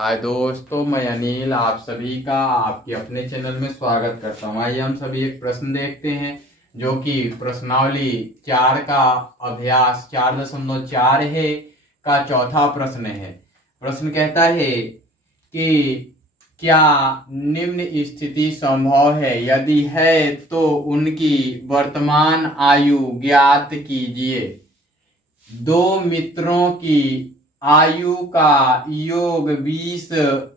हाय दोस्तों, मैं अनिल आप सभी का आपके अपने चैनल में स्वागत करता हूँ। आइए हम सभी एक प्रश्न देखते हैं जो कि प्रश्नावली 4 का अभ्यास 4.4 है का चौथा प्रश्न है। प्रश्न कहता है कि क्या निम्न स्थिति संभव है, यदि है तो उनकी वर्तमान आयु ज्ञात कीजिए। दो मित्रों की आयु का योग 20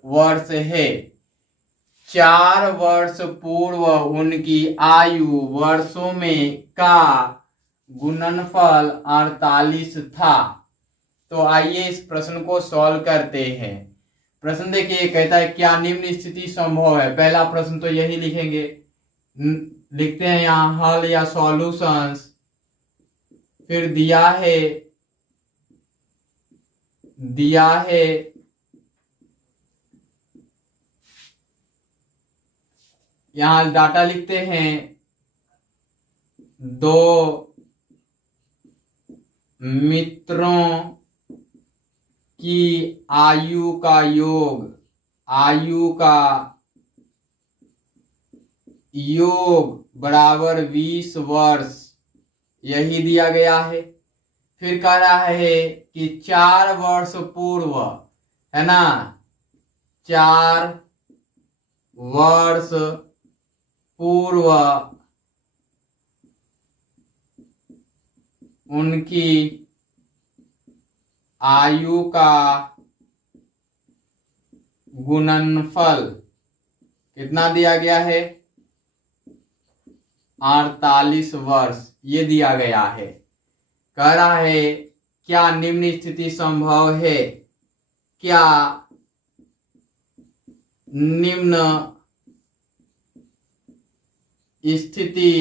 वर्ष है। 4 वर्ष पूर्व उनकी आयु वर्षों में का गुणनफल 48 था। तो आइए इस प्रश्न को सॉल्व करते हैं। प्रश्न देखिए, कहता है क्या निम्न स्थिति संभव है। पहला प्रश्न तो यही लिखेंगे, लिखते हैं यहाँ हल या सॉल्यूशंस। फिर दिया है यहां डाटा लिखते हैं। दो मित्रों की आयु का योग बराबर 20 वर्ष, यही दिया गया है। फिर कह रहा है कि 4 वर्ष पूर्व, है ना, 4 वर्ष पूर्व उनकी आयु का गुणनफल कितना दिया गया है, 48 वर्ष, ये दिया गया है। कह रहा है क्या निम्न स्थिति संभव है, क्या निम्न स्थिति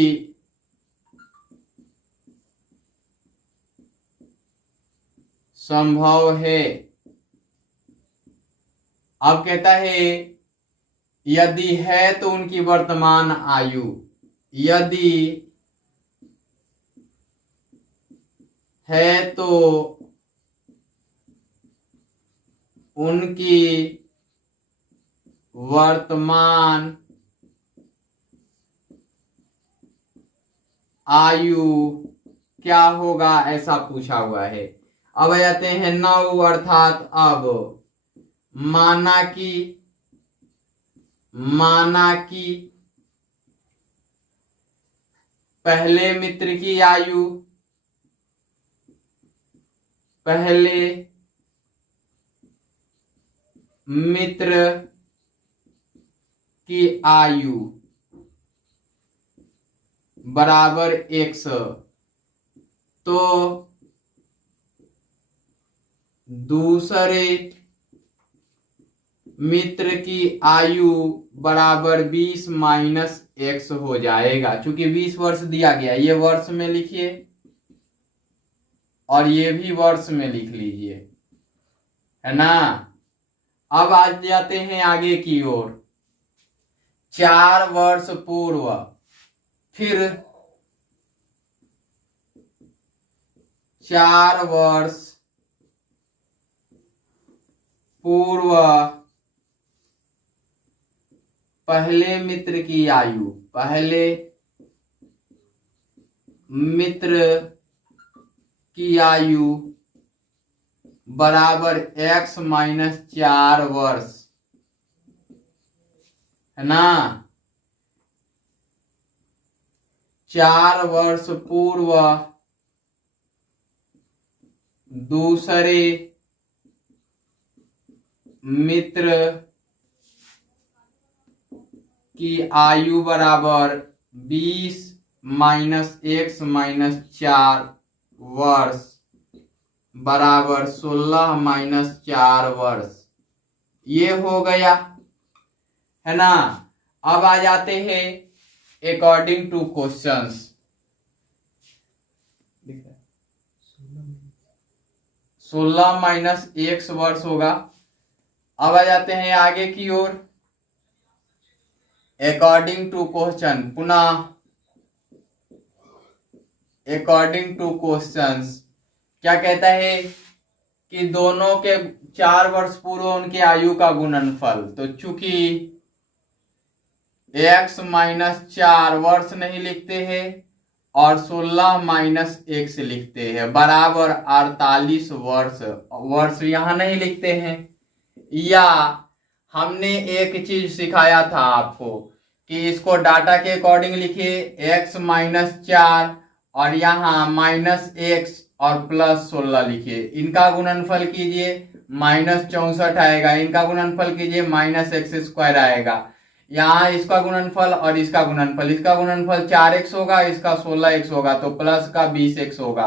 संभव है। अब कहता है यदि है तो उनकी वर्तमान आयु, यदि है तो उनकी वर्तमान आयु क्या होगा, ऐसा पूछा हुआ है। अब आ जाते हैं 9, अर्थात अब माना कि पहले मित्र की आयु, पहले मित्र की आयु बराबर x, तो दूसरे मित्र की आयु बराबर 20 माइनस x हो जाएगा। चूंकि 20 वर्ष दिया गया, ये वर्ष में लिखिए और ये भी वर्ष में लिख लीजिए, है ना। अब आ जाते हैं आगे की ओर। 4 वर्ष पूर्व, फिर 4 वर्ष पूर्व पहले मित्र की आयु, पहले मित्र की आयु बराबर x माइनस 4 वर्ष, है ना। 4 वर्ष पूर्व दूसरे मित्र की आयु बराबर 20 माइनस x माइनस 4 वर्ष बराबर 16 माइनस 4 वर्ष, ये हो गया, है ना। अब आ जाते हैं according two questions. 16 minus x वर्ष होगा। अब आ जाते हैं आगे की ओर। अकॉर्डिंग टू क्वेश्चन, पुनः अकॉर्डिंग टू क्वेश्चंस क्या कहता है कि दोनों के 4 वर्ष पूर्व उनके आयु का गुणनफल। तो चूंकि x माइनस 4 वर्ष नहीं लिखते हैं और 16 माइनस x लिखते हैं बराबर 48 वर्ष, वर्ष यहां नहीं लिखते हैं। या हमने एक चीज सिखाया था आपको कि इसको डाटा के अकॉर्डिंग लिखिए, x माइनस 4 और यहाँ माइनस x और प्लस 16 लिखिए। इनका गुणनफल कीजिए माइनस 64 आएगा, इनका गुणनफल कीजिए माइनस एक्स स्क्वायर आएगा। यहाँ इसका गुणनफल और इसका गुणनफल, इसका गुणनफल 4x होगा, इसका 16x होगा, तो प्लस का 20x होगा,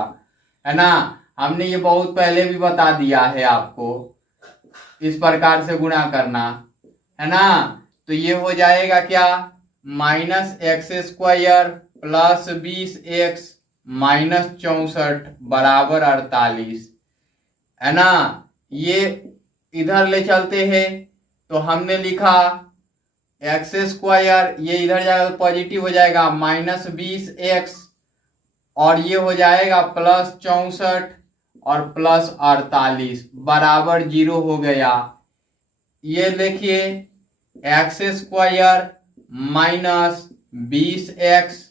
है ना। हमने ये बहुत पहले भी बता दिया है आपको इस प्रकार से गुणा करना, है ना। तो ये हो जाएगा क्या, minus x square plus 20x minus 64 बराबर 48, है ना। ये इधर ले चलते हैं तो हमने लिखा एक्स स्क्वायर, ये इधर जाएगा तो पॉजिटिव हो जाएगा माइनस 20x और ये हो जाएगा प्लस 64 और प्लस 48 बराबर 0 हो गया। ये देखिए एक्स स्क्वायर माइनस 20x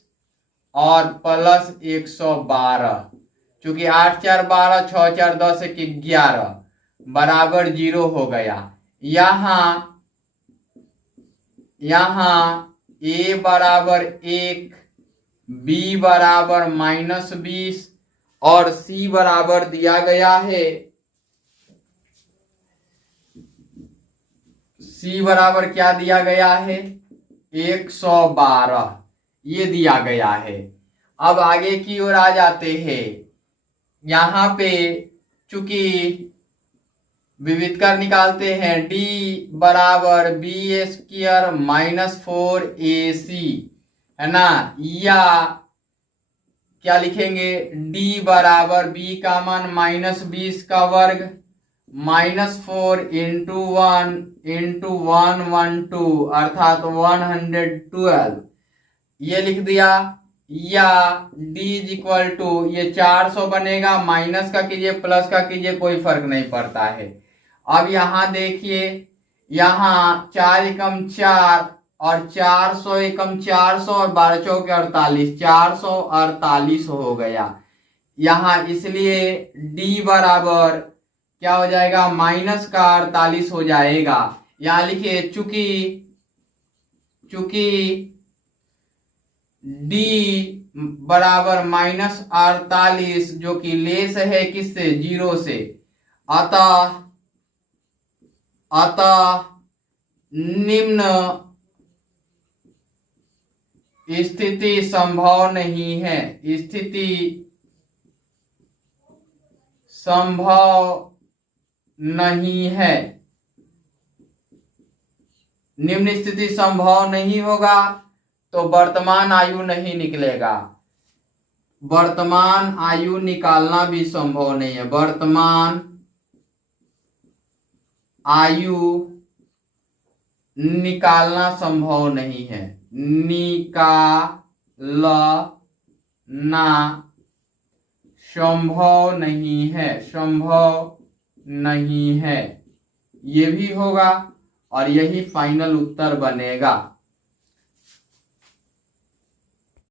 और प्लस 112, चूंकि 8 4 12 6 4 10 1 11 बराबर 0 हो गया। यहाँ a बराबर 1, b बराबर माइनस 20 और c बराबर दिया गया है, c बराबर क्या दिया गया है 112, ये दिया गया है। अब आगे की ओर आ जाते हैं। यहाँ पे चूंकि विविधकर निकालते हैं, d बराबर b स्क्वायर माइनस 4ac, है ना। या क्या लिखेंगे, d बराबर b का मान माइनस 20 का वर्ग माइनस 4 इंटू 1 इंटू 112 अर्थात 112, ये लिख दिया। या d इज इक्वल टू, ये 400 बनेगा, माइनस का कीजिए प्लस का कीजिए कोई फर्क नहीं पड़ता है। अब यहाँ देखिए, यहाँ 4 एकम 4 और 400 एकम 400 और 12 चौके 48, 448 हो गया यहाँ। इसलिए d बराबर क्या हो जाएगा, माइनस का 48 हो जाएगा। यहाँ लिखिए चूंकि d बराबर माइनस 48 जो कि लेस है किससे, 0 से, अतः निम्न स्थिति संभव नहीं है, स्थिति संभव नहीं है। निम्न स्थिति संभव नहीं होगा तो वर्तमान आयु नहीं निकलेगा, वर्तमान आयु निकालना भी संभव नहीं है, वर्तमान आयु निकालना संभव नहीं है, निकालना संभव नहीं है, संभव नहीं है, ये भी होगा और यही फाइनल उत्तर बनेगा।